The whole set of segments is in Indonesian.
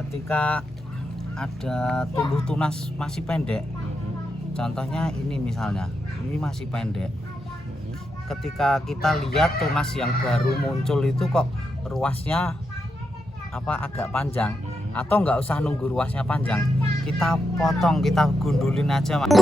ketika ada tumbuh tunas masih pendek, contohnya ini misalnya, ini masih pendek. Ketika kita lihat tunas yang baru muncul itu kok ruasnya agak panjang, atau nggak usah nunggu ruasnya panjang, kita potong, kita gundulin aja mas.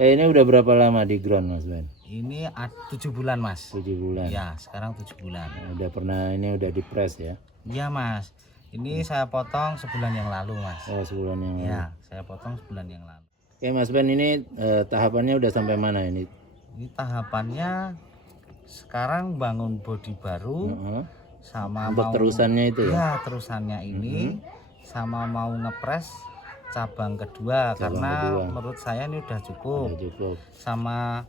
Ini udah berapa lama di ground Mas Ben? Ini 7 bulan mas. 7 bulan. Ya, sekarang 7 bulan. Ini udah di press ya? Iya mas. Ini saya potong sebulan yang lalu mas. Oh, sebulan yang lalu. Ya, saya potong sebulan yang lalu. Oke Mas Ben, ini tahapannya udah sampai mana ini? Ini tahapannya sekarang bangun bodi baru, sama Untuk mau terusannya itu ya? Ya, terusannya ini sama mau ngepres cabang kedua, karena menurut saya ini udah cukup. Udah cukup. Sama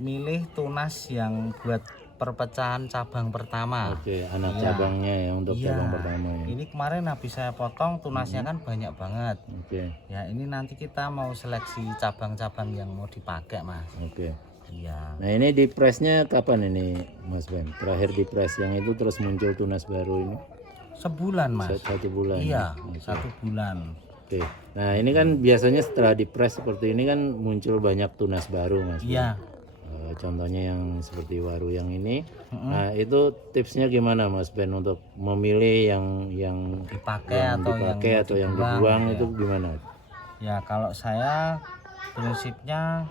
milih tunas yang buat perpecahan cabang pertama. Oke, anak cabangnya ya untuk cabang pertama ya. Ini kemarin habis saya potong tunasnya kan banyak banget. Oke. Ya, ini nanti kita mau seleksi cabang-cabang yang mau dipakai mas. Oke. Iya. Nah ini di pressnya kapan ini Mas Ben? Terakhir di press yang itu terus muncul tunas baru ini? Sebulan mas. 1 bulan. Iya, 1 bulan. Oke. Nah ini kan biasanya setelah di press seperti ini kan muncul banyak tunas baru Mas. Iya. Contohnya yang seperti waru yang ini. Nah itu tipsnya gimana Mas Ben untuk memilih yang dipakai atau yang dibuang ya. Itu gimana? Ya kalau saya prinsipnya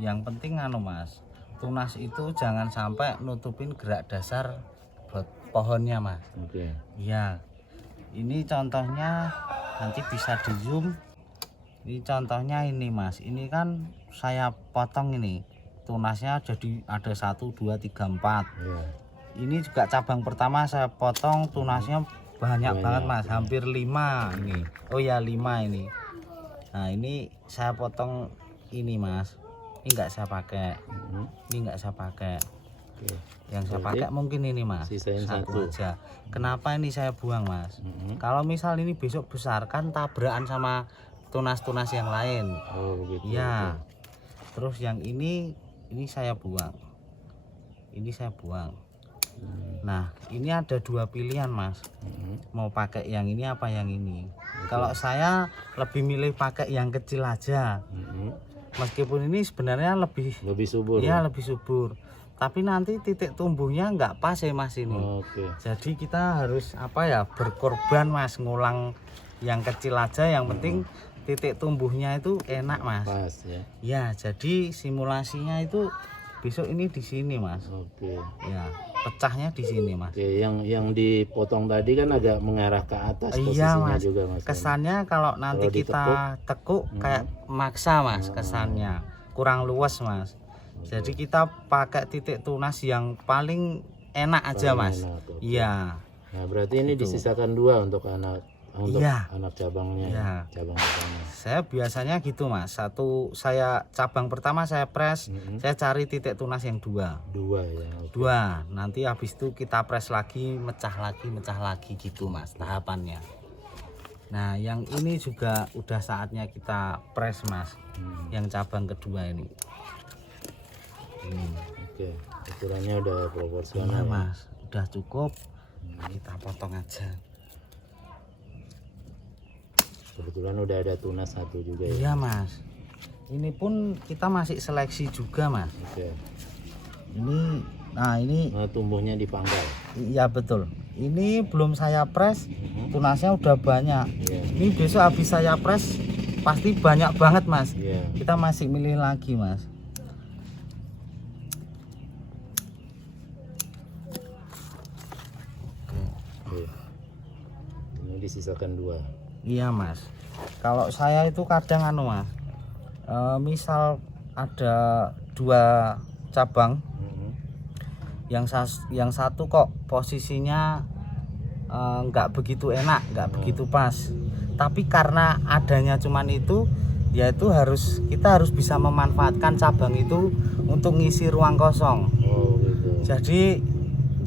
yang penting mas, tunas itu jangan sampai nutupin gerak dasar buat pohonnya mas. Oke. Ya, ini contohnya nanti bisa di zoom. Ini contohnya ini mas, ini kan saya potong ini tunasnya jadi ada 1, 2, 3, 4. Yeah. Ini juga cabang pertama saya potong tunasnya banyak banget mas, hampir 5 ini. Oh ya 5 ini. Nah ini saya potong ini mas, ini enggak saya pakai. Ini enggak saya pakai. Okay. Yang saya pakai mungkin ini mas, sisain satu aja. Kenapa ini saya buang mas? Kalau misal ini besok besar kan tabrakan sama tunas-tunas yang lain. Oh begitu. Ya. Terus yang ini saya buang. Ini saya buang. Nah ini ada 2 pilihan mas, mau pakai yang ini apa yang ini. Kalau saya lebih milih pakai yang kecil aja. Meskipun ini sebenarnya lebih subur. Ya lebih subur, tapi nanti titik tumbuhnya nggak pas ya mas ini. Jadi kita harus berkorban mas, ngulang yang kecil aja, yang penting titik tumbuhnya itu enak mas. Pas ya. Ya jadi simulasinya itu besok ini di sini mas. Oke. Ya pecahnya di sini mas. Oke, yang dipotong tadi kan agak mengarah ke atas Iya posisinya mas. juga mas. Kesannya kalau nanti kita tekuk kayak maksa mas, kesannya kurang luas mas. Jadi kita pakai titik tunas yang paling enak aja mas. Iya. Nah berarti ini disisakan 2 untuk anak cabangnya. Ya. Cabang pertama. Saya biasanya gitu mas, cabang pertama saya press, saya cari titik tunas yang 2 ya. Okay. 2, nanti habis itu kita press lagi, mecah lagi gitu mas tahapannya. Nah yang ini juga udah saatnya kita press mas, yang cabang kedua ini. Oke, ukurannya udah proporsional. Iya mas, udah cukup. Kita potong aja. Kebetulan udah ada tunas 1 juga ya. Iya mas, ini pun kita masih seleksi juga mas. Oke. Ini tumbuhnya dipangkal. Iya betul. Ini belum saya press, tunasnya udah banyak. Ini besok habis saya press pasti banyak banget mas. Kita masih milih lagi mas. Oke. Ini disisakan 2. Iya mas. Kalau saya itu kadang mas, misal ada 2 cabang, yang satu kok posisinya nggak begitu enak, nggak begitu pas. Tapi karena adanya cuman itu, yaitu kita harus bisa memanfaatkan cabang itu untuk ngisi ruang kosong. Gitu. Jadi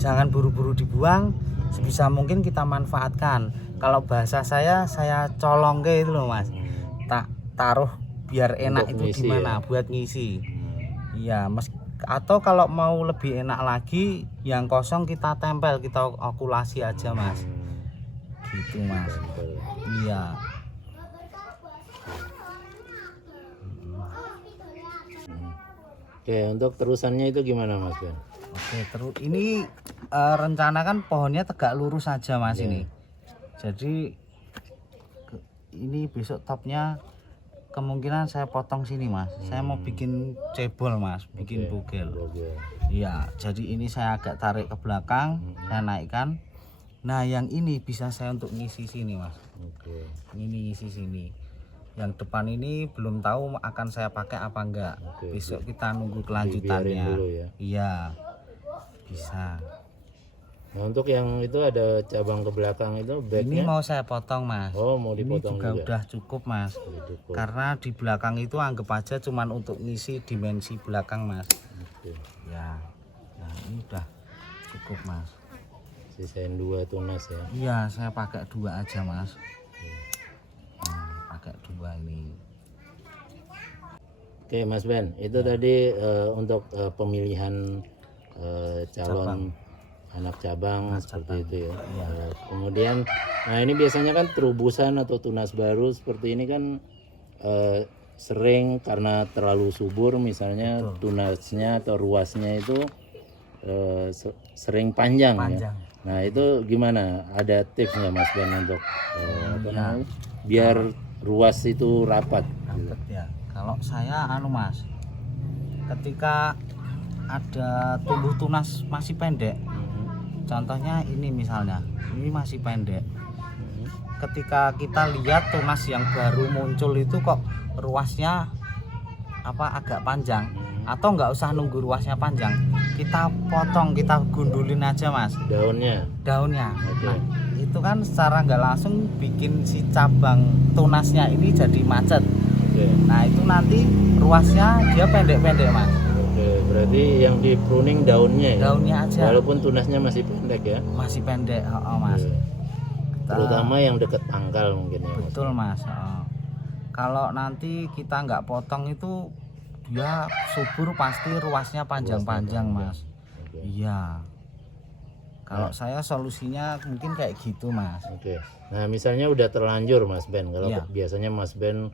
jangan buru-buru dibuang, sebisa mungkin kita manfaatkan. Kalau bahasa saya colong ke itu loh mas, tak taruh biar enak untuk itu di mana buat ngisi. Iya mas, Atau kalau mau lebih enak lagi, yang kosong kita tempel, kita okulasi aja mas. Gitu mas. Tempel. Iya. Oke, untuk terusannya itu gimana Mas Ben? Oke, terus ini rencana kan pohonnya tegak lurus saja mas ini. Jadi ini besok topnya kemungkinan saya potong sini mas. Saya mau bikin cebol mas, bikin bugel. Oke. Iya, jadi ini saya agak tarik ke belakang, saya naikkan. Nah, yang ini bisa saya untuk ngisi sini mas. Oke. Ini ngisi sini. Yang depan ini belum tahu akan saya pakai apa enggak. Oke, Besok kita nunggu Dibiarin kelanjutannya. dulu ya. Iya, bisa. Nah, untuk yang itu ada cabang ke belakang itu Ini backnya. mau saya potong mas. Oh, mau Ini dipotong juga juga. udah cukup mas. Udah cukup. Karena di belakang itu anggap aja cuman untuk ngisi dimensi belakang mas. Oke. Ya, nah ini udah cukup mas. Sisain 2 tunas ya. Iya, saya pakai 2 aja mas. Pakai 2 ini. Oke Mas Ben, itu tadi untuk pemilihan calon anak cabang seperti itu ya. Kemudian, nah ini biasanya kan terubusan atau tunas baru seperti ini kan sering karena terlalu subur, misalnya tunasnya atau ruasnya itu sering panjang, ya. Nah itu gimana? Ada tips nggak Mas Ben untuk apa namanya? Biar ruas itu rapat. Dapat ya. Kalau saya mas, ketika ada tumbuh tunas masih pendek, contohnya ini misalnya, ini masih pendek. Ketika kita lihat tunas yang baru muncul itu kok ruasnya agak panjang, atau nggak usah nunggu ruasnya panjang, kita potong, kita gundulin aja mas daunnya. Nah, itu kan secara nggak langsung bikin si cabang tunasnya ini jadi macet. Nah itu nanti ruasnya dia pendek-pendek mas. Oke, berarti yang di pruning daunnya ya? Daunnya aja. Walaupun tunasnya masih pendek ya? Masih pendek, mas. Terutama yang dekat pangkal mungkin ya. Betul mas. Kalau nanti kita nggak potong itu dia subur, pasti ruasnya panjang-panjang mas. Iya. Kalau saya solusinya mungkin kayak gitu mas. Oke. Nah misalnya udah terlanjur Mas Ben, kalau biasanya Mas Ben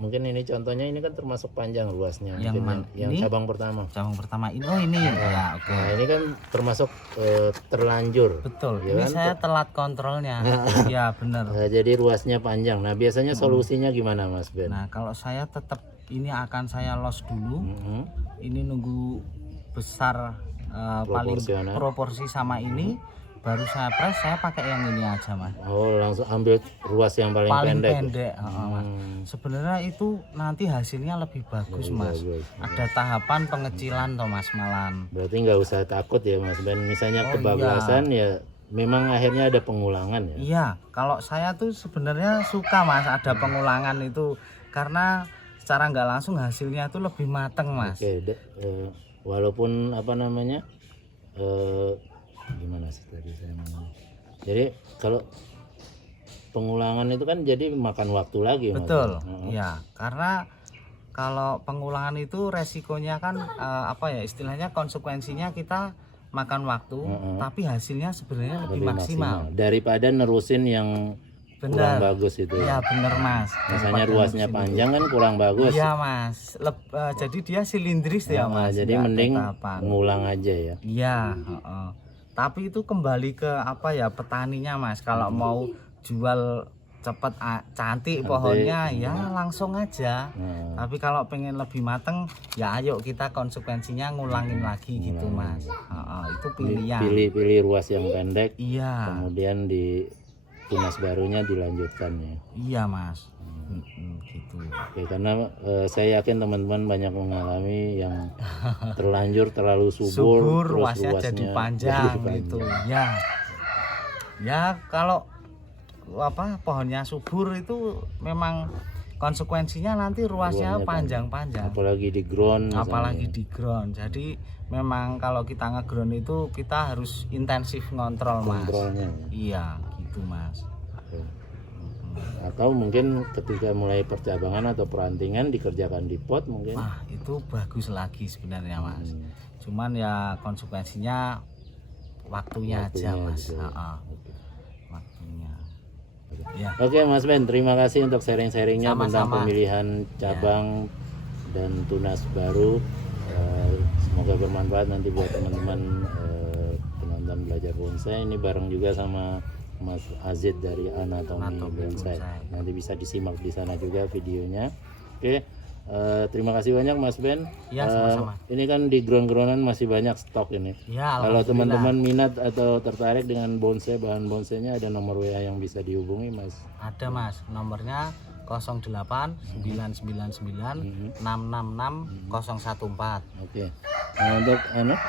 mungkin ini contohnya, ini kan termasuk panjang ruasnya, yang ini? cabang pertama. Cabang pertama ini, ini ya. Oke. Nah ini kan termasuk terlanjur. Betul. Ya Ini kan? saya telat kontrolnya. Ya benar. Jadi ruasnya panjang. Nah biasanya solusinya gimana Mas Ben? Nah kalau saya tetap ini akan saya los dulu. Ini nunggu besar paling proporsi sama ini, baru saya press, saya pakai yang ini aja mas. Oh langsung ambil ruas yang paling pendek. Mas. Sebenarnya itu nanti hasilnya lebih bagus mas. Ada tahapan pengecilan toh mas malam. Berarti nggak usah takut ya Mas Ben, misalnya kebablasan ya memang akhirnya ada pengulangan ya. Iya, kalau saya tuh sebenarnya suka mas ada pengulangan itu, karena secara nggak langsung hasilnya tuh lebih mateng mas. Oke, walaupun apa namanya gimana sih tadi saya ngomong. Jadi kalau pengulangan itu kan jadi makan waktu lagi. Betul. Iya, karena kalau pengulangan itu resikonya kan istilahnya konsekuensinya kita makan waktu, tapi hasilnya sebenarnya lebih maksimal daripada nerusin yang kurang bagus itu. Iya bener mas. Misalnya ruasnya panjang kan kurang bagus. Iya mas. Jadi dia silindris ya mas. Jadi mending ngulang aja ya. Iya. Tapi itu kembali ke petaninya mas. Kalau mau jual cepet cantik pohonnya ya langsung aja. Tapi kalau pengen lebih mateng ya ayo kita konsekuensinya ngulangin lagi gitu mas. Itu pilihan. Pilih ruas yang pendek. Iya. Kemudian di tunas barunya dilanjutkan ya. Iya mas. Gitu. Oke, karena saya yakin teman-teman banyak mengalami yang terlanjur terlalu subur, ruasnya jadi panjang gitu. Ya kalau pohonnya subur itu memang konsekuensinya nanti ruasnya panjang-panjang. Apalagi di ground. Jadi memang kalau kita ngeground itu kita harus intensif ngontrol mas. Kontrolnya. Iya gitu mas. Atau mungkin ketika mulai percabangan atau perantingan dikerjakan di pot mungkin. Wah, itu bagus lagi sebenarnya Mas. Cuman ya konsekuensinya waktunya aja Mas. gitu. Waktunya. Ya. Oke Mas Ben, terima kasih untuk sharing-sharingnya tentang Sama-sama. pemilihan cabang dan tunas baru. Semoga bermanfaat nanti buat teman-teman penonton belajar bonsai. Ini bareng juga sama Mas Azid dari Anatomi Bonsai. Nanti bisa disimak di sana juga videonya. Oke, terima kasih banyak Mas Ben. Ya, sama-sama. Ini kan di ground-groundan masih banyak stok ini. Ya, Kalau alhamdulillah. teman-teman minat atau tertarik dengan bonsai, bahan bonsainya, ada nomor WA yang bisa dihubungi Mas. Ada Mas, nomornya 08 999 666 014. Oke. Nah, untuk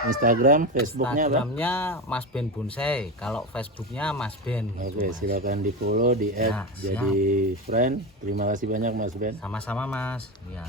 Instagram, Facebooknya apa? Instagramnya Mas Ben Bonsai, kalau Facebooknya Mas Ben. Oke, silakan di follow, di add, Ya, jadi friend. Terima kasih banyak Mas Ben. Sama-sama Mas. Ya.